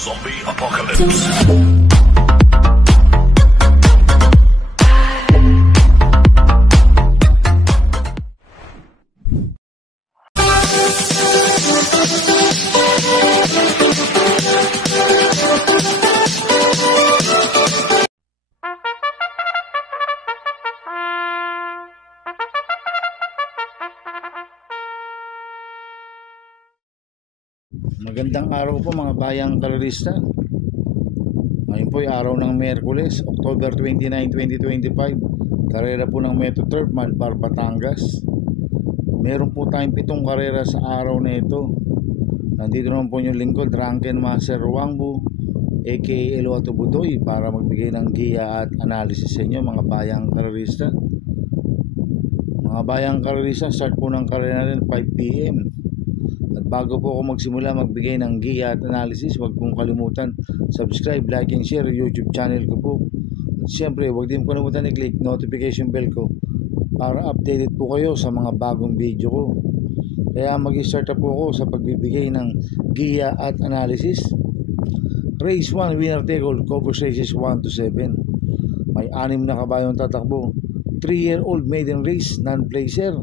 Zombie Apocalypse. Magandang araw po mga bayang kalorista. Ngayon po ay araw ng Miyerkules, October 29, 2025. Karera po ng Metro Turf, Malbar, Batangas. Meron po tayong 7 karera sa araw na ito. Nandito naman po yung lingkod, Drunken Master Wangbu, aka Eloato Budoy, para magbigay ng giya at analysis sa inyo mga bayang kalorista. Mga bayang kalorista, start po ng karera natin 5 PM. At bago po ako magsimula magbigay ng giya at analysis, huwag pong kalimutan subscribe, like, and share YouTube channel ko po. At siyempre, huwag din kalimutan i-click notification bell ko para updated po kayo sa mga bagong video ko. Kaya mag-start na po ako sa pagbibigay ng giya at analysis. Race 1, winner take all, cover races 1 to 7. May 6 na kabayong tatakbo. 3-year-old maiden race, non-placer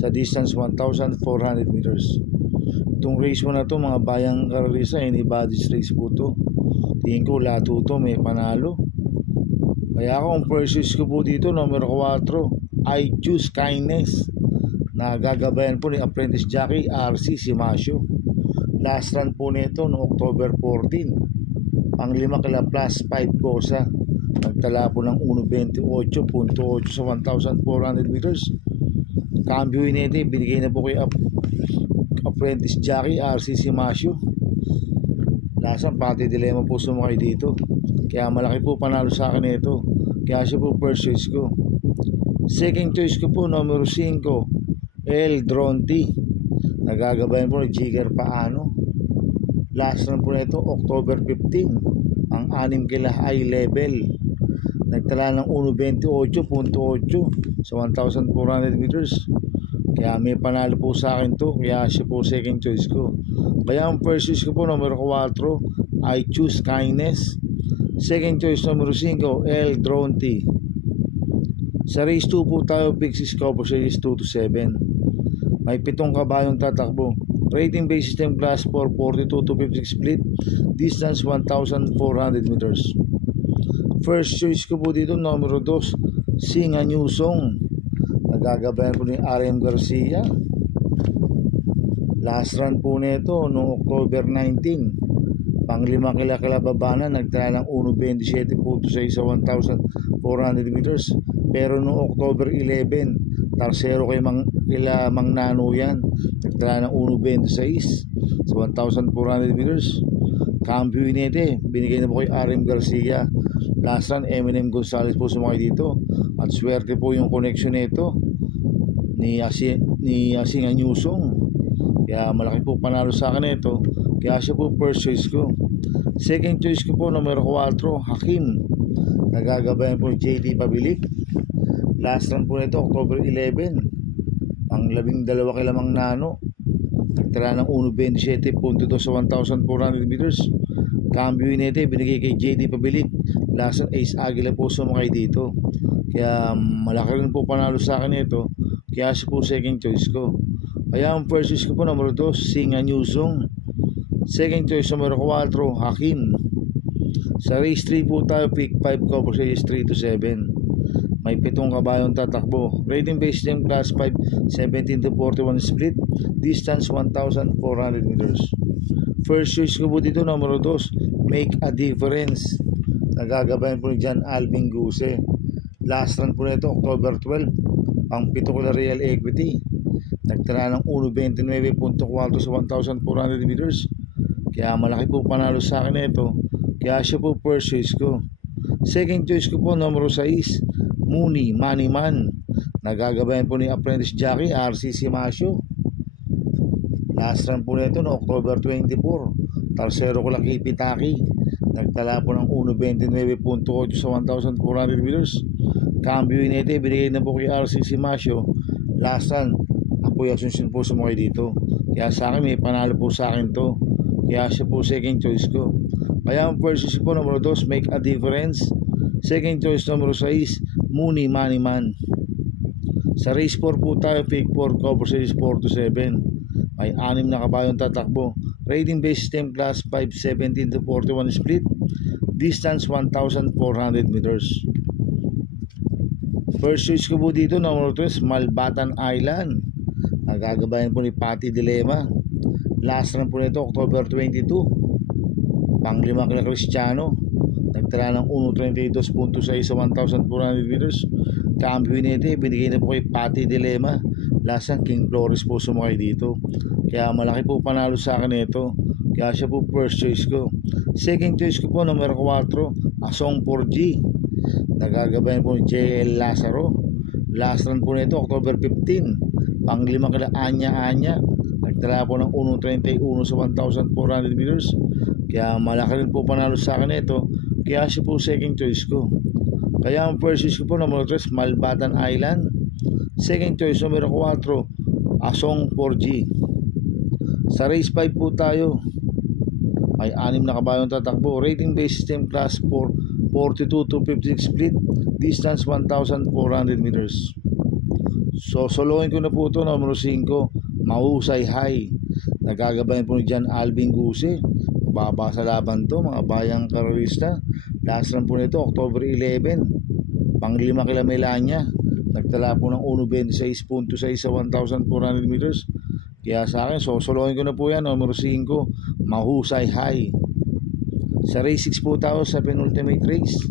sa distance 1,400 meters. Itong race mo na to mga bayang karalisa, anybody's race po to. Tingin ko lahat to may panalo. Kaya ako ang purchase ko po dito, numero 4, I Choose Kindness, na gagabayan po ni apprentice jockey RC Simasio. Last run po nito noong October 14. Ang 5 kila plus 5 kosa. Nagtala po ng 1.28.8 sa 1,400 meters. Cambio nito, binigay na po kay apprentice jockey RC Simasio. Lasang pati dilema po sumakay dito, kaya malaki po panalo sa akin ito, kaya siya po purchase ko. Second choice ko po numero 5, El Dronti, nagagabayan po ni Jigger Paano. Last run po nito October 15. Ang 6 kila high level, nagtala ng 1.28.8 sa 1,400 meters. Kaya may panalo po sa akin to, kaya siya po second choice ko. Kaya ang first choice ko po numero 4, I Choose Kindness. Second choice numero 5, El Dronti. Sa race 2 po tayo, Big 6 cover series 2 to 7. May 7 kabayong tatakbo. Rating base system class 4, 42 to 56 split, distance 1,400 meters. First choice ko po dito numero 2, Singa New Song, nagagabayan po ni RM Garcia. Last run po nito noong October 19. Pang 5 kila babana, nagtala ng 1.27.6 sa 1,400 meters. Pero noong October 11, tarsero kay kila Mang Nano yan, nagtala ng 1.26 sa 1,400 meters. Cambio nito, binigay na po kay RM Garcia. Last run, Eminem Gonzalez po sumakay dito. At swerte po yung connection nito ni Singa Newsong. Kaya malaki po panalo sa akin ito. Kaya siya po first choice ko. Second choice ko po numero 4, Hakim, nagagabayan po ni JD Pabilik. Last run po nito October 11. Ang 12 kila Mang Nano, nagtala ng 1.27.2 sa 1,400 meters. Cambio nito, binigay kay JD Pabilik. Last run, Ace Aguila po sumakay dito. Kaya malaki rin po panalo sa akin ito. Kaya siya po second choice ko. Kaya ang first choice ko po numero 2, Singa Newsong. Second choice numero 4, Hakim. Sa race 3 po tayo, pick 5 cover series 3 to 7. May 7 kabayong tatakbo. Rating base system class 5, 17 to 41 split, distance 1,400 meters. First choice ko po dito numero 2, Make a Difference, nagagabayan po ni John Alvin Guse. Last run po nito October 12. Pang 7 kila Real Equity, nagtala ng 1.29.4 sa 1,400 meters. Kaya malaki po panalo sa akin ito. Kaya siya po first choice ko. Second choice ko po numero 6, Mooney Maniman, nagagabayan po ni apprentice jockey RC Simasio. Last run po nito no October 24. Tarsero ko lang kay Pitaki, nagtala po ng 1.29.8 sa 1,400 meters. Cambio nito, binigay na po kay RC Simasio. Last run, Apoy Asuncion po sumakay dito. Kaya sa akin may panalo po sa akin to. Kaya siya po second choice ko. Kaya ang first choice po, numero 2, Make a Difference. Second choice, numero 6, Mooney Money Man. Sa race 4 po tayo, pick 4, cover series 4 to 7. May 6 na kabayong tatakbo. Rating base system, class 5, 17 to 41 split. Distance 1,400 meters. First choice ko po dito, number 3, Malbatan Island. Nagagabayan po ni Patty Dilema. Last run po nito, October 22. Pang-5 kila Cristiano. Nagtala ng 1.32.6 sa 1,400 meters. Cambio nito, binigay na po kay Patty Dilema. Last run, King Flores po sumakay dito. Kaya malaki po panalo sa akin ito. Kaya siya po first choice ko. Second choice ko po, numero 4, Asong 4G. Nagagabayan po ni JL Lazaro. Last run po nito, October 15. Pang-5 kila Anya. Nagtala po ng 1.31 sa 1,400 meters. Kaya malaki rin po panalo sa akin ito. Kaya siya po second choice ko. Kaya ang first choice ko po, numero 3, Malbatan Island. Second choice, numero 4, Asong 4G. Sa race 5 po tayo. May 6 na kabayong tatakbo. Rating base system, class 4, 42 to 56 split. Distance 1,400 meters. So soloin ko na po ito, numero 5, Mahusay High. Nagagabayan po ni John Alvin Guse. Mababa sa laban to, mga bayang karerista. Last run po nito, October 11. Pang-5 kila Melania. Nagtala po ng 1.26.6 sa 1,400 meters. Kaya sa akin, soloin ko na po yan, numero 5, Mahusay High. Sa race 6 po tayo, sa penultimate race.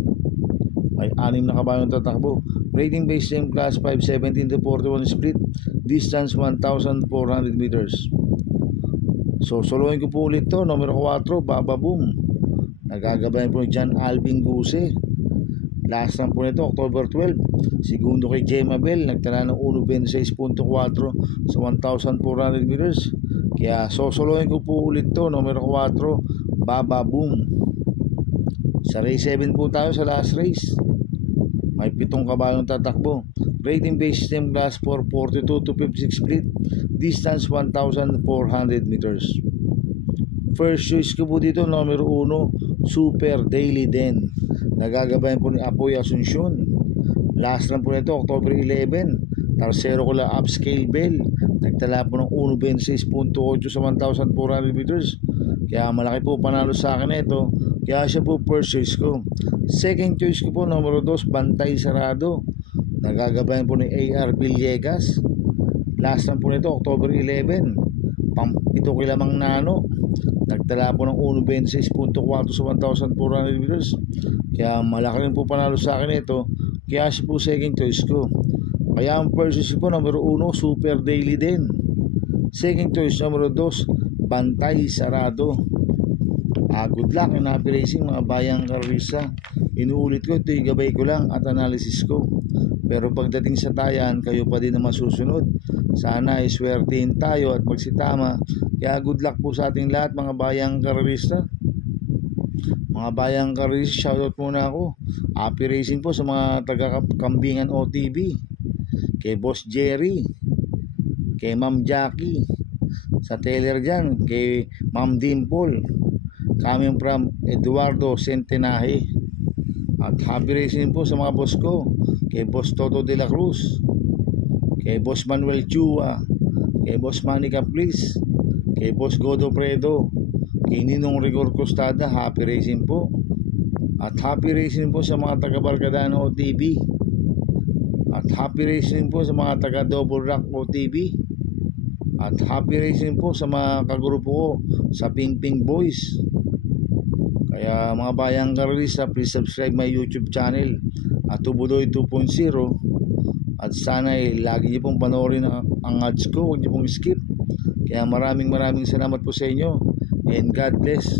May 6 na kabayong tatakbo. Rating base system, class 5, 17 to 41 split. Distance 1,400 meters. So soloin ko po ulit to, numero 4, Baba Boom. Nagagabayan po ni John Alvin Guse. Last run po nito, October 12. Segundo kay J. Mabel. Nagtala ng 1.26.4 sa 1,400 meters. Kaya soloin ko po ulit to, numero 4, Baba Boom. Sa race 7 po tayo, sa last race. May 7 kabayong tatakbo. Rating base system, class 4, 42 to 56 split. Distance 1,400 meters. First choice ko po dito, numero 1, Super Daily Den. Nagagabayan po ni Apoy Asuncion. Last run po nito, October 11. Tercero ko lang, Upscale Bell. Nagtala po ng 1.26.8 sa 1,400 meters. Kaya malaki po panalo sa akin ito. Kaya siya po first choice ko. Second choice ko po, numero 2, Bantay Sarado. Nagagabayan po ni AR Villegas. Last run po nito, October 11. Pang-7 kila Mang Nano. Nagtala po ng 1.26.4 sa 1,400 meters. Kaya malaki rin po panalo sa akin ito. Kaya siya po second choice ko. Kaya ang first choice po, numero 1, Super Daily Den. Second choice, numero 2, Bantay Sarado. Good luck in happy racing, mga bayang karerista. Inuulit ko, ito gabay ko lang at analysis ko. Pero pagdating sa tayan, kayo pa din naman susunod. Sana iswertein tayo at magsitama. Kaya good luck po sa ating lahat, mga bayang karerista. Mga bayang karerista, shoutout muna ako. Happy racing po sa mga taga-Kambingan OTV. Kay Boss Jerry. Kay Ma'am Jackie. Sa Taylor dyan, kay Ma'am Dimple. Coming from Eduardo Centenaje. At happy racing po sa mga boss ko. Kay Boss Toto de la Cruz. Kay Boss Manuel Chua. Kay Boss Manny Caplis. Kay Boss Godo Predo. Kay Ninong Rigor Costada. Happy racing po. At happy racing po sa mga taga Barcadano OTV. At happy racing po sa mga taga Double Rock OTV. At happy racing po sa mga kagrupo ko sa Pingping Boys. Kaya mga bayang karerista, please subscribe my YouTube channel at Tubudoy 2.0. At sana lagi niyo pong panoorin ang ads ko, huwag niyo pong skip. Kaya maraming salamat po sa inyo and God bless.